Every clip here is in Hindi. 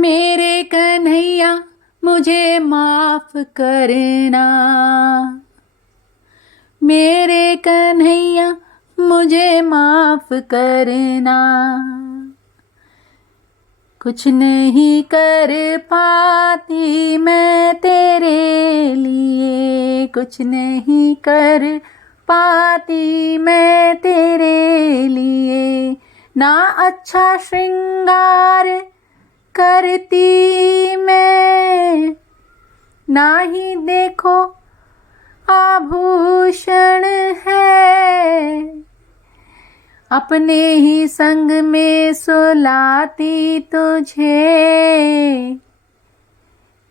मेरे कन्हैया मुझे माफ करना, मेरे कन्हैया मुझे माफ करना। कुछ नहीं कर पाती मैं तेरे लिए, कुछ नहीं कर पाती मैं तेरे लिए। ना अच्छा श्रृंगार करती मैं, ना ही देखो आभूषण है, अपने ही संग में सुलाती तुझे,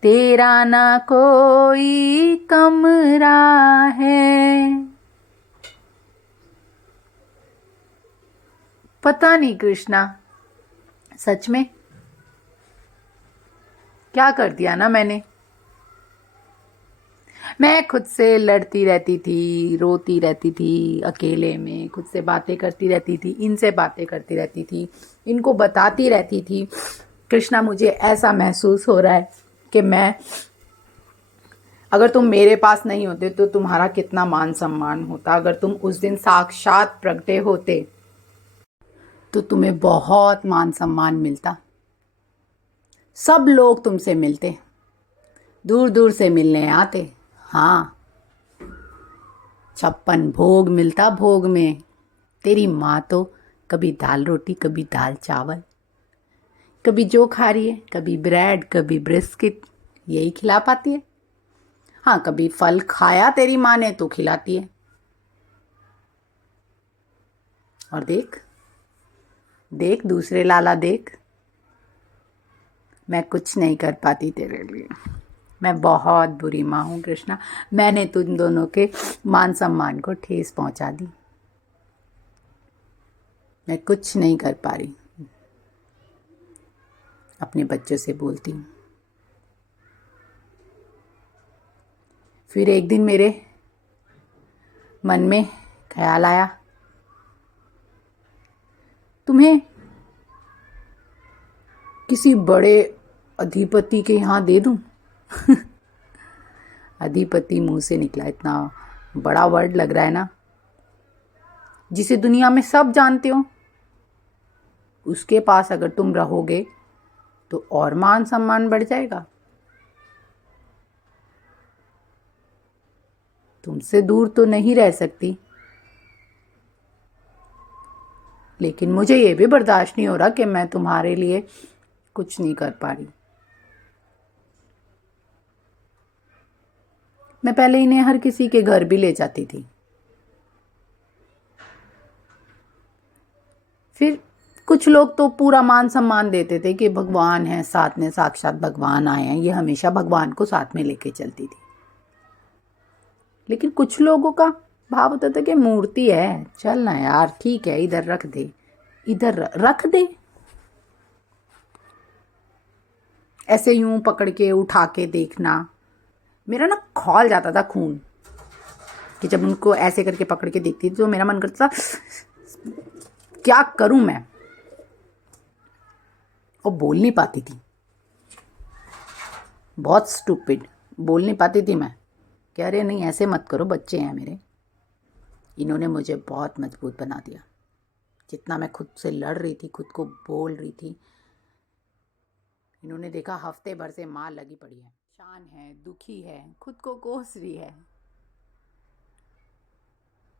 तेरा ना कोई कमरा है। पता नहीं कृष्णा सच में क्या कर दिया ना मैंने। मैं खुद से लड़ती रहती थी, रोती रहती थी अकेले में, खुद से बातें करती रहती थी, इनसे बातें करती रहती थी, इनको बताती रहती थी। कृष्णा मुझे ऐसा महसूस हो रहा है कि मैं, अगर तुम मेरे पास नहीं होते तो तुम्हारा कितना मान सम्मान होता। अगर तुम उस दिन साक्षात प्रगटे होते तो तुम्हें बहुत मान सम्मान मिलता। सब लोग तुमसे मिलते, दूर दूर से मिलने आते। हाँ, 56 भोग मिलता भोग में। तेरी माँ तो कभी दाल रोटी, कभी दाल चावल, कभी जो खा रही है, कभी ब्रेड, कभी बिस्किट, यही खिला पाती है। हाँ, कभी फल खाया तेरी माँ ने तो खिलाती है। और देख देख दूसरे लाला देख, मैं कुछ नहीं कर पाती तेरे लिए। मैं बहुत बुरी माँ हूँ कृष्णा। मैंने तुम दोनों के मान सम्मान को ठेस पहुंचा दी। मैं कुछ नहीं कर पा रही। अपने बच्चों से बोलती हूँ। फिर एक दिन मेरे मन में ख्याल आया, तुम्हें किसी बड़े अधिपति के यहाँ दे दूँ। अधिपति मुंह से निकला, इतना बड़ा वर्ड लग रहा है ना। जिसे दुनिया में सब जानते हो उसके पास अगर तुम रहोगे तो और मान सम्मान बढ़ जाएगा। तुमसे दूर तो नहीं रह सकती, लेकिन मुझे ये भी बर्दाश्त नहीं हो रहा कि मैं तुम्हारे लिए कुछ नहीं कर पा रही। मैं पहले इन्हें हर किसी के घर भी ले जाती थी, फिर कुछ लोग तो पूरा मान सम्मान देते थे कि भगवान है साथ में, साक्षात भगवान आए हैं। ये हमेशा भगवान को साथ में लेके चलती थी। लेकिन कुछ लोगों का भाव होता था कि मूर्ति है, चल ना यार, ठीक है, इधर रख दे, इधर रख दे। ऐसे यूं पकड़ के उठा के देखना, मेरा ना खौल जाता था खून कि जब उनको ऐसे करके पकड़ के देखती थी तो मेरा मन करता था क्या करूं मैं। और बोल नहीं पाती थी, बहुत स्टूपिड, बोल नहीं पाती थी मैं। कह रहे नहीं ऐसे मत करो, बच्चे हैं मेरे। इन्होंने मुझे बहुत मजबूत बना दिया। जितना मैं खुद से लड़ रही थी, खुद को बोल रही थी, इन्होंने देखा हफ्ते भर से माँ लगी पड़ी है, परेशान है, दुखी है, खुद को कोस रही है।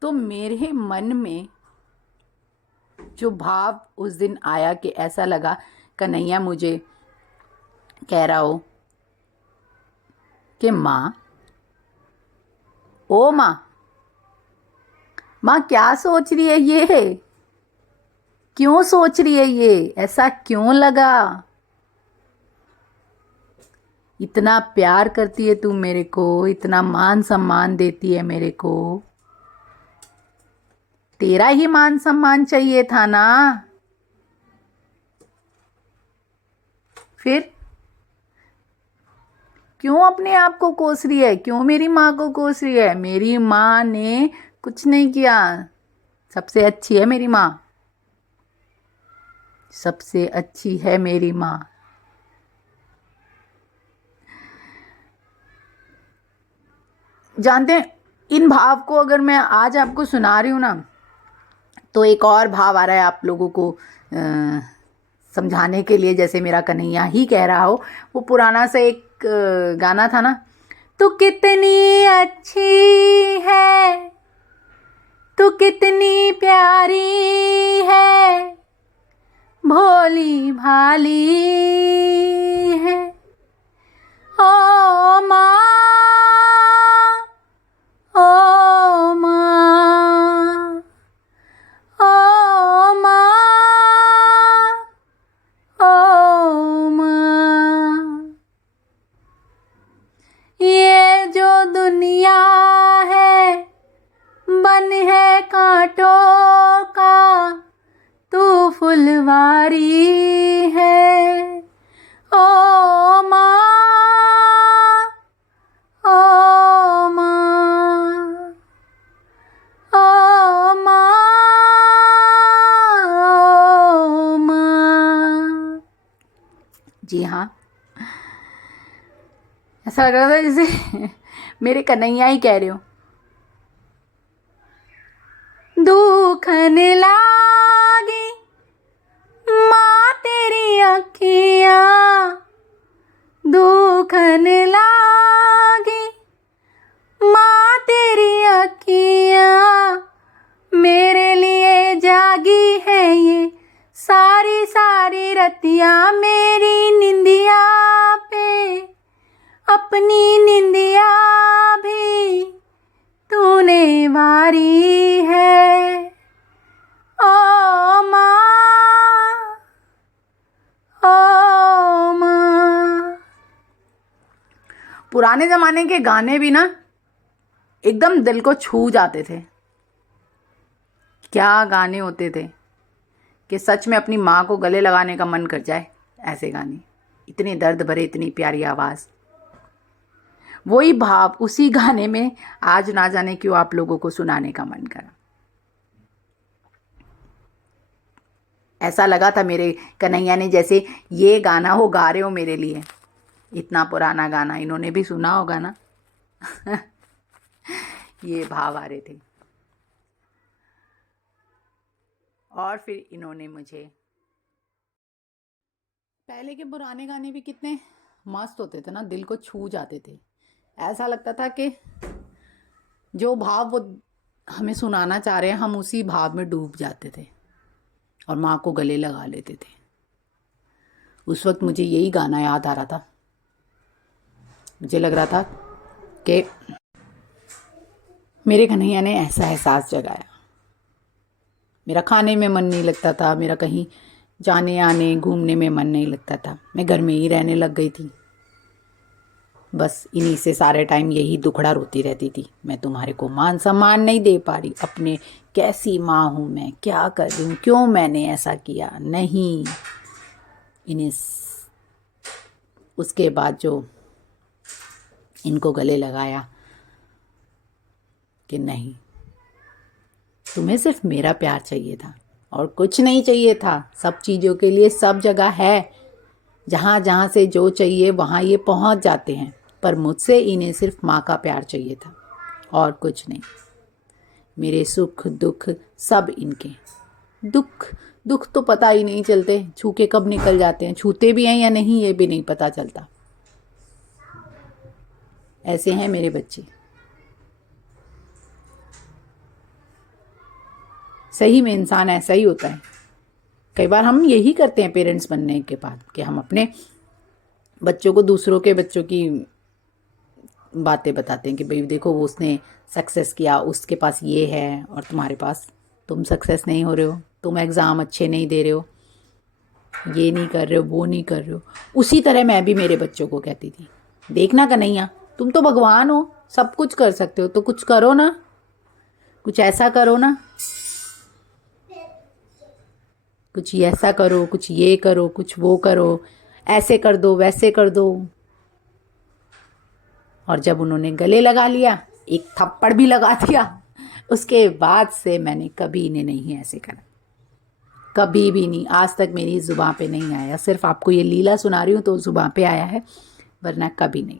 तो मेरे मन में जो भाव उस दिन आया कि ऐसा लगा कन्हैया मुझे कह रहा हो कि माँ, ओ माँ, माँ क्या सोच रही है ये, क्यों सोच रही है ये, ऐसा क्यों लगा, इतना प्यार करती है तू मेरे को, इतना मान सम्मान देती है मेरे को, तेरा ही मान सम्मान चाहिए था ना। फिर क्यों अपने आप को कोस रही है, क्यों मेरी माँ को कोस रही है। मेरी माँ ने कुछ नहीं किया, सबसे अच्छी है मेरी माँ, सबसे अच्छी है मेरी माँ। जानते हैं, इन भाव को अगर मैं आज आपको सुना रही हूँ ना, तो एक और भाव आ रहा है आप लोगों को समझाने के लिए, जैसे मेरा कन्हैया ही कह रहा हो। वो पुराना सा एक गाना था ना, तू कितनी अच्छी है, तू कितनी प्यारी है, भोली भाली है, ओ माँ, ओ माँ, ओ माँ, ओ माँ। ये जो दुनिया है बन है कांटों का, तू फुलवारी है, ओ माँ, ओ माँ, ओ माँ, ओ माँ। जी हाँ, ऐसा लग रहा था जैसे मेरे कन्हैया ही कह रहे हो। दुखन लागी माँ तेरी अखियाँ, दुखन लागी माँ तेरी अखियाँ, मेरे लिए जागी है ये सारी सारी रतियाँ, मेरी निंदिया पे अपनी निंदिया भी तूने वारी है, ओ माँ, ओ माँ। पुराने ज़माने के गाने भी ना एकदम दिल को छू जाते थे। क्या गाने होते थे कि सच में अपनी माँ को गले लगाने का मन कर जाए। ऐसे गाने, इतने दर्द भरे, इतनी प्यारी आवाज़, वही भाव उसी गाने में आज ना जाने क्यों आप लोगों को सुनाने का मन करा। ऐसा लगा था मेरे कन्हैया ने जैसे ये गाना हो गा रहे हो मेरे लिए। इतना पुराना गाना इन्होंने भी सुना होगा ना। ये भाव आ रहे थे। और फिर इन्होंने मुझे, पहले के पुराने गाने भी कितने मस्त होते थे ना, दिल को छू जाते थे। ऐसा लगता था कि जो भाव वो हमें सुनाना चाह रहे हैं, हम उसी भाव में डूब जाते थे और माँ को गले लगा लेते थे। उस वक्त मुझे यही गाना याद आ रहा था। मुझे लग रहा था कि मेरे कन्हैया ने ऐसा एहसास जगाया। मेरा खाने में मन नहीं लगता था, मेरा कहीं जाने आने घूमने में मन नहीं लगता था, मैं घर में ही रहने लग गई थी। बस इन्हीं से सारे टाइम यही दुखड़ा रोती रहती थी, मैं तुम्हारे को मान सम्मान नहीं दे पा रही, अपने कैसी माँ हूँ मैं, क्या कर रही हूँ, क्यों मैंने ऐसा किया। नहीं, इन्हें उसके बाद जो इनको गले लगाया कि नहीं, तुम्हें सिर्फ मेरा प्यार चाहिए था और कुछ नहीं चाहिए था। सब चीज़ों के लिए सब जगह है, जहाँ जहाँ से जो चाहिए वहाँ ये पहुँच जाते हैं, पर मुझसे इन्हें सिर्फ माँ का प्यार चाहिए था और कुछ नहीं। मेरे सुख दुख सब इनके। दुख तो पता ही नहीं चलते, छू के कब निकल जाते हैं, छूते भी हैं या नहीं ये भी नहीं पता चलता। ऐसे हैं मेरे बच्चे। सही में इंसान ऐसा ही होता है। कई बार हम यही करते हैं पेरेंट्स बनने के बाद कि हम अपने बच्चों को दूसरों के बच्चों की बातें बताते हैं कि भाई देखो वो उसने सक्सेस किया, उसके पास ये है और तुम्हारे पास, तुम सक्सेस नहीं हो रहे हो, तुम एग्ज़ाम अच्छे नहीं दे रहे हो, ये नहीं कर रहे हो, वो नहीं कर रहे हो। उसी तरह मैं भी मेरे बच्चों को कहती थी, देखना कन्हैया तुम तो भगवान हो, सब कुछ कर सकते हो, तो कुछ करो ना, कुछ ऐसा करो ना, कुछ ऐसा करो, कुछ ये करो, कुछ वो करो, ऐसे कर दो, वैसे कर दो। और जब उन्होंने गले लगा लिया, एक थप्पड़ भी लगा दिया, उसके बाद से मैंने कभी इन्हें नहीं ऐसे करा, कभी भी नहीं। आज तक मेरी ज़ुबान पे नहीं आया, सिर्फ आपको ये लीला सुना रही हूँ तो ज़ुबान पे आया है, वरना कभी नहीं।